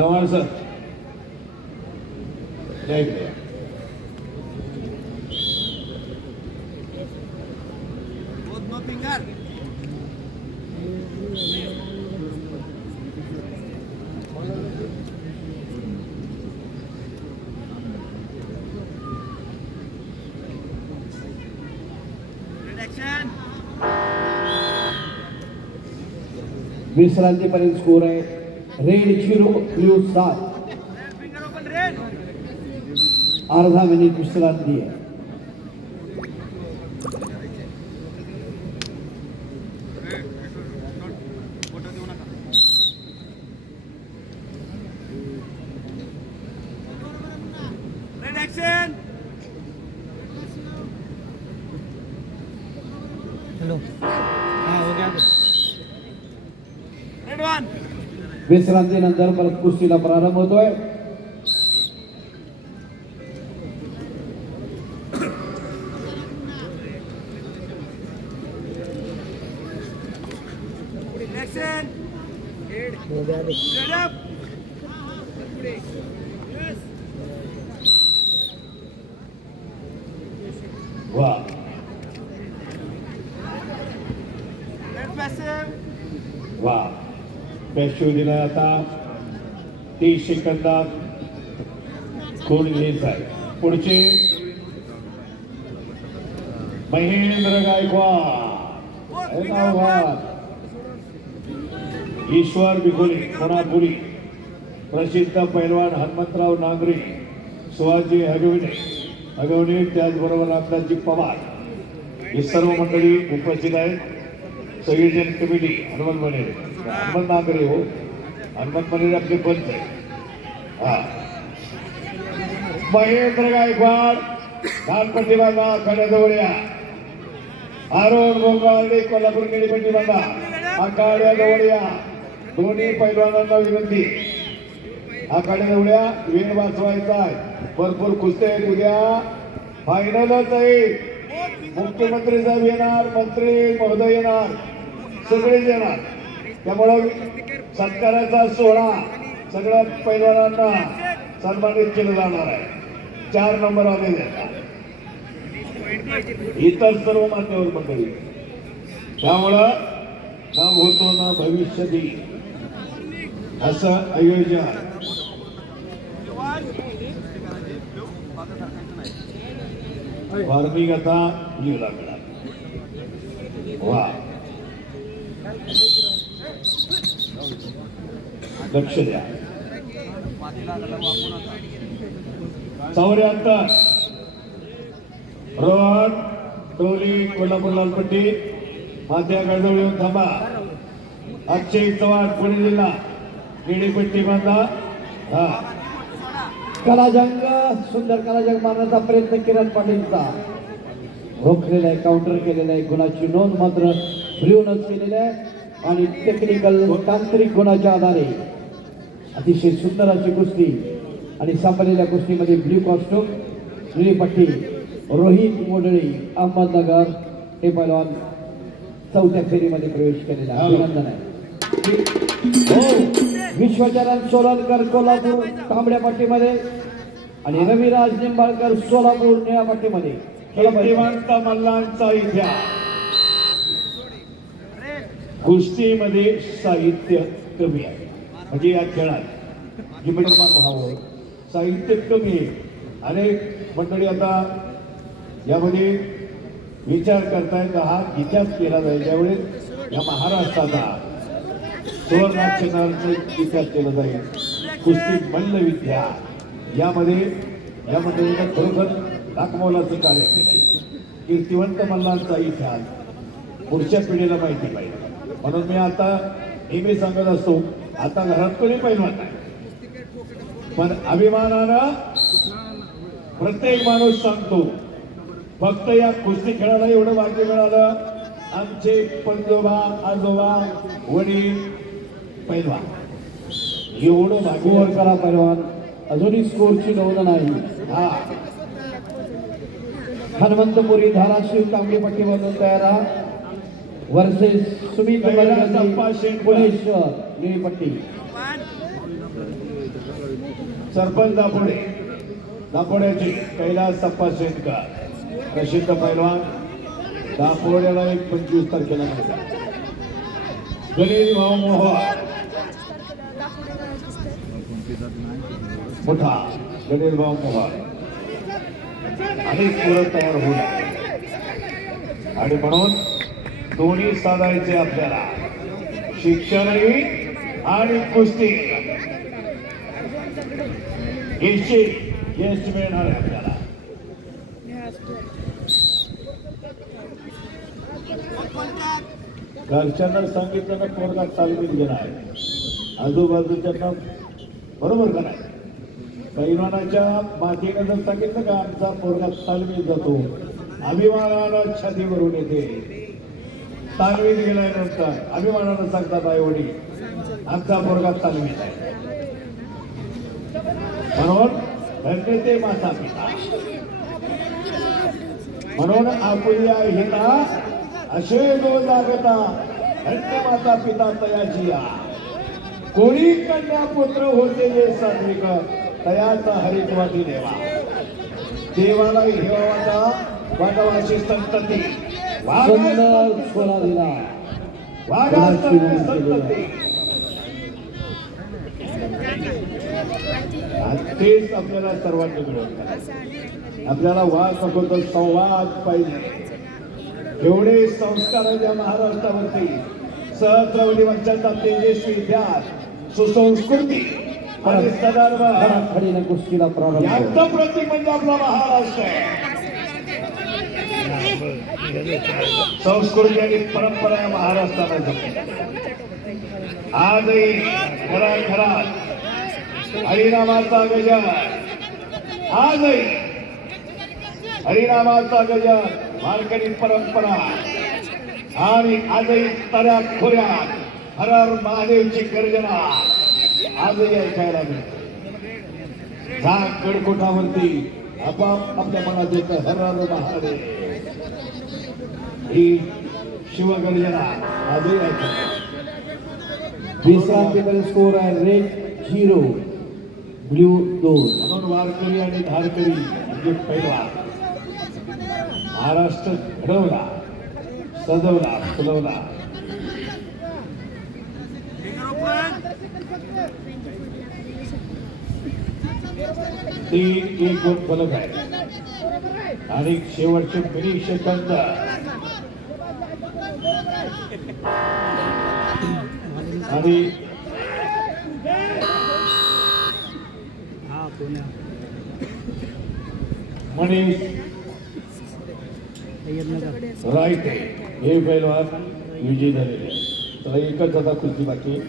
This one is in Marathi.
गंवार सर जय विश्रांतीपर्यंत स्कोर आहे रेड 0 ब्ल्यू 7 अर्धा मिनिट विश्रांती आहे. विश्रांतीनंतर परत कुस्तीला प्रारंभ होतोय. वा वा पॅशिव दिला आता 30 सेकंदात कोण लिहित आहे. पुढचे महेंद्र गायकवाड, ईश्वर बिगुले कोल्हापुरी, प्रसिद्ध पैलवान हनुमंतराव नांगरे, शिवाजी हगवणे त्याचबरोबर आपल्याची पवार हे सर्व मंडळी उपस्थित आहेत. संयोजन कमिटी हनुमंत नांगरे हो हनुमंत मंदिर आपले पंच आहे. हा महेंद्र गायकवाड धानपट्टी बांधा खड्याजवळ या. अरुण गोंगावले कोल्हापूर केळीपट्टी बांधा आखाड्याजवळ या. दोन्ही पैलवानांना विनंती आखाड्याजवळ या. वेळ वाचवायचा आहे. भरपूर कुस्त्या आहेत. उद्या फायनलच आहे. मुख्यमंत्री साहेब येणार, मंत्री महोदय येणार, सगळेच येणार. त्यामुळं सत्काराचा सोहळा सगळ्या पैलवानांना सन्मानित केलं जाणार आहे. 4 नंबर आलेले इतर सर्व मान्यवर मंडळी. त्यामुळं ना होतो ना भविष्य देईल असं आयोजन. वार्मिंग आता येऊ लागला. वा लक्ष द्या. 74 रोहन टोली कोल्हापूर लालपट्टी माथ्या गडजवळ येऊन थांबा. अक्षय चव्हाण पुणे जिल्हा केळीपट्टी बांधा. हा कलाजंग सुंदर कलाजंग मारण्याचा प्रयत्न किरण पाटीलचा रोखलेला आहे. काउंटर केलेला आहे. गुणाची नोंद मात्र ब्ल्यूनच केलेली आहे आणि टेक्निकल तांत्रिक गुणाच्या आधारे अतिशय सुंदर अशी कुस्ती आणि संपलेल्या कुस्तीमध्ये ब्ल्यू कॉस्ट्यूम निळी पट्टी रोहित मोडळे अहमदनगर हे पैलवान 4थ्या फेरीमध्ये प्रवेश केलेला आहे. अभिनंदन आहे. विश्वचरण सोलनकर कोल्हापूर तांबड्या पट्टीमध्ये आणि रविराज निंबाळकर सोलापूर निळ्या पट्टीमध्ये. कीर्तिवंत मल्लांचा इतिहास. कुस्तीमध्ये साहित्य कमी आहे. म्हणजे या खेळात जिम्मेदार व्हावं साहित्य कमी आहे. अनेक मंडळी आता यामध्ये विचार करतायत हा इतिहास केला जाईल. ज्यावेळेस या महाराष्ट्राचा सुवर्णाक्षरांचा इतिहास केला जाईल. कुस्ती मल्लविद्या यामध्ये या मंडळीने खरोखर दाखवण्याचं कार्य केलं. कीर्तिवंत मल्लांचा इतिहास पुढच्या पिढीला माहिती पाहिजे. म्हणून मी आता नेहमी सांगत असतो आता घरात कोणी पैलवान नाही पण अभिमानानं प्रत्येक माणूस सांगतो फक्त या कुस्ती खेळाला एवढं भाग्य मिळालं. आमचे पंजोबा आजोबा वडील पैलवान एवढं भाग्य करा पैलवान. अजूनही स्कोरची नोंद नाही. हा हनुमंतपुरी धाराशिव तांबडी पट्टीमधून तयार राहा. वर्सेस सुमित पुणेश्वर निळी पट्टी. सरपंच दापोड्याची कैलास सप्पा शेटकर प्रसिद्ध पैलवान दापोड्याला 25 तारखेला मिळतात. गणेश भाऊ मोहोळ मोठा गणेश भाऊ मोहोळ अनेक पोरं तयार होऊ लागले आणि म्हणून दोन्ही साधायचे आपल्याला, शिक्षणही आणि कुस्ती. यश मिळणार आहे आपल्याला. घरच्यांना सांगितलं ना पोरगा तालमीत घेणार, आजूबाजूच्या बरोबर का नाही? पैलवानाच्या मातीनं जर सांगितलं का आमचा पोरगा तालमीत जातो, अभिमानानं छातीवरून येते. तालमीत गेल्यानंतर अभिमानानं सांगतात आई वडील आमचा पोरगा तालमीत आहे. म्हणून घरचे ते माता पिता, म्हणून आपुल्या हिना असे दो जागता घरचे माता पिता तयाची या. कोणी कन्या पुत्र होते जे सात्विक तयाचा हरित्वादी देवा. देवाला हेवाचा वादवाची संतती सुंदर सोळा दिला. संतती तेच आपल्याला सर्वांनी मिळवतात. आपल्याला वाद नको तर संवाद पाहिजे. एवढे संस्कार या महाराष्ट्रावरती सहस्रवली वंशाचा तेजस्वी इतिहास, सुसंस्कृती आणि सदार्व खडीने कुस्तीला प्रारंभ. याचं प्रतीक म्हणजे आपला महाराष्ट्र आहे. संस्कृती आणि परंपरा या महाराष्ट्राला जपली. आजही घराघरात हरिनामाचा गजर, आजही हरिनामाचा गजर, वारकरी परंपरा आणि आजही तऱ्या खोऱ्यात हर हर महादेवची गर्जना आजही ऐकायला मिळते. झाक गडकोटावरती आपाप आपल्या मनात येतं हर हर महादेव ही शिवगर्जना आजही ऐकायला. विश्रांतीकडे स्कोर आहे रेड 0 ब्ल्यू 2. म्हणून वारकरी आणि धारकरी म्हणजे पैलवान महाराष्ट्र घडवला, सजवला, फुलवला. ती एक दोन फलक आहे आणि शेवटचे मिनी सेकंद आणि मनीष राईटे हे पैलवान विजयी झालेले. तर एकच आता कुस्ती बाकी.